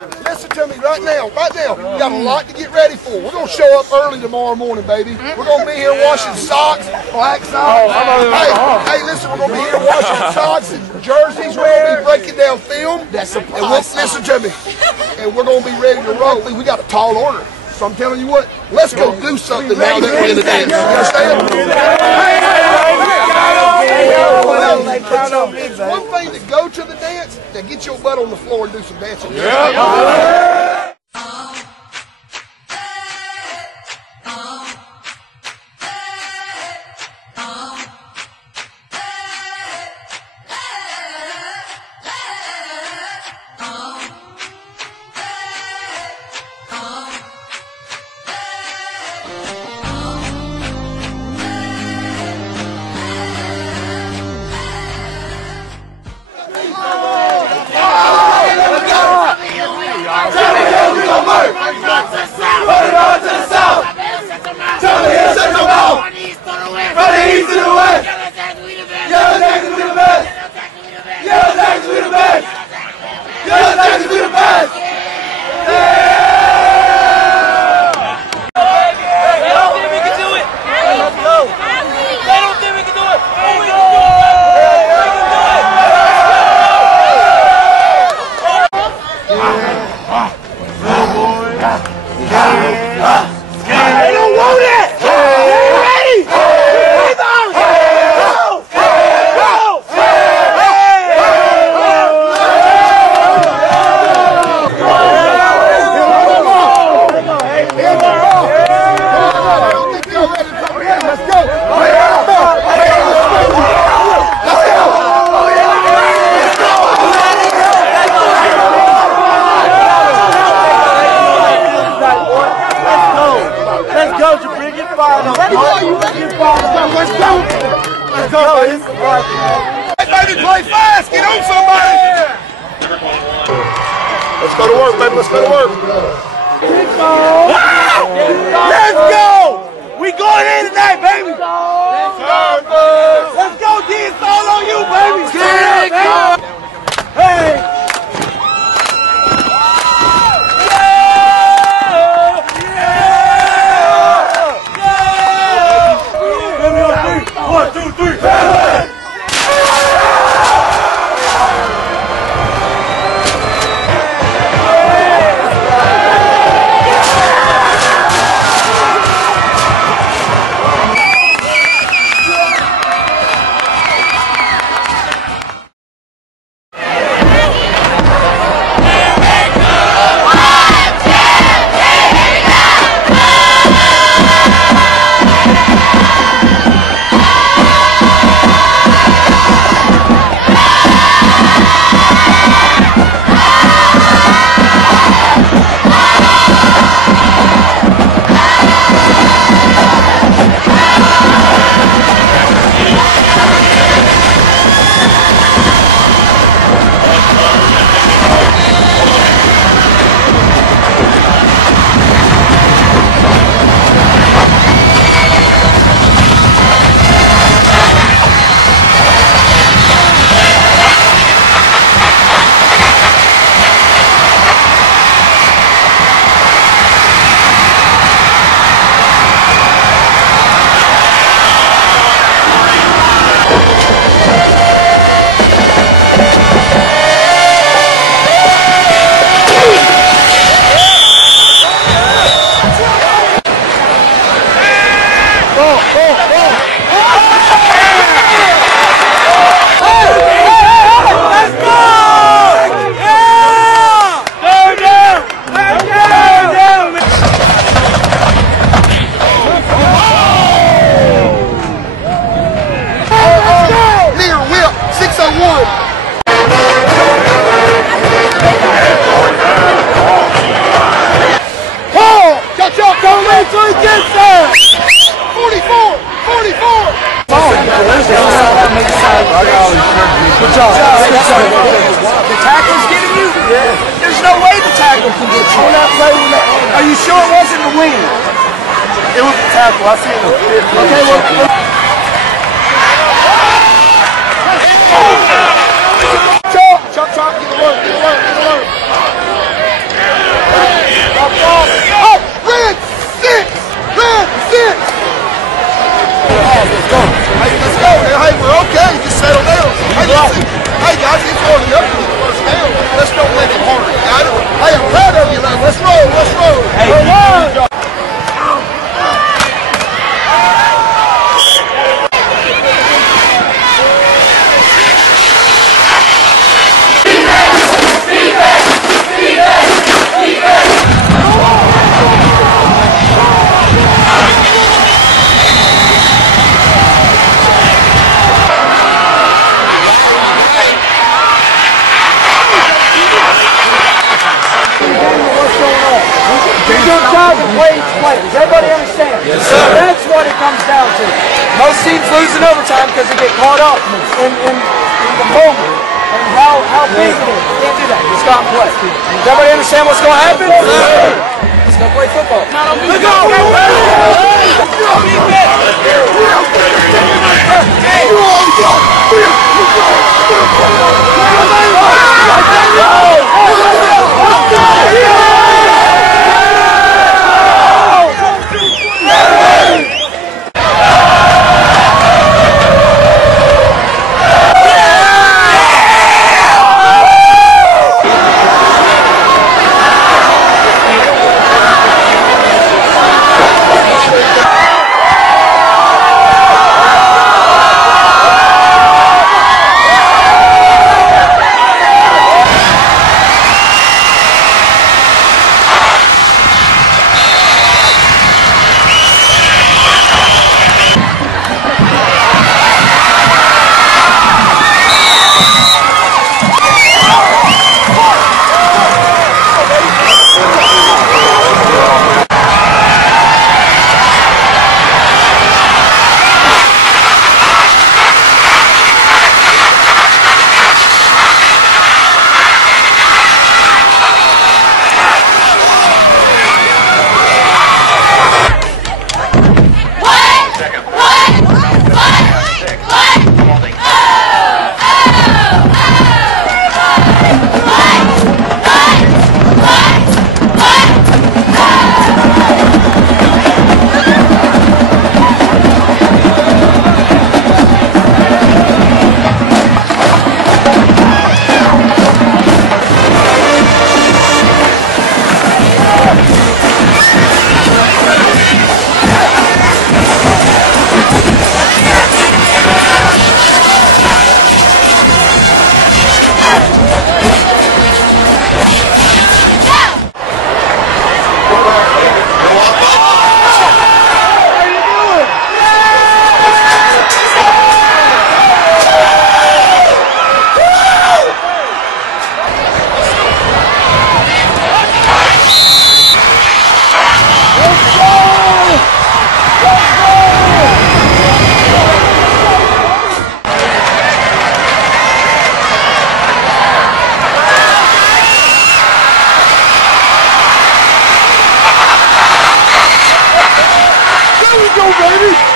Listen to me right now, You got a lot to get ready for. We're going to show up early tomorrow morning, baby. We're going to be here washing socks, black socks. Hey, listen, we're going to be here washing socks and jerseys. We're going to be breaking down film. Listen to me. And we're going to be ready to roll. We got a tall order. So I'm telling you what, let's go do something now that we're in the dance. You understand? It's one thing to go to the dance, now get your butt on the floor and do some dancing. Yeah. Let's go, baby. Hey, baby, play fast. Get on somebody. Let's go to work, baby. Let's go to work. Let's go. We going in tonight, baby. Let's go, D. It's all on you, baby. Hey. Good job. The tackle's getting you? Yeah. There's no way the tackle can get you. Are you sure it wasn't the wing? It was the tackle. I see it. Okay, well. Chop, chop, get to work, get to work, get to work. He's your job to play each play. Does everybody understand? Yes, sir. That's what it comes down to. Most teams lose in overtime because they get caught up in the moment and how big it is. You can't do that. Just go out and play. Does everybody understand what's going to happen? Let's go play football. Let's go! Baby!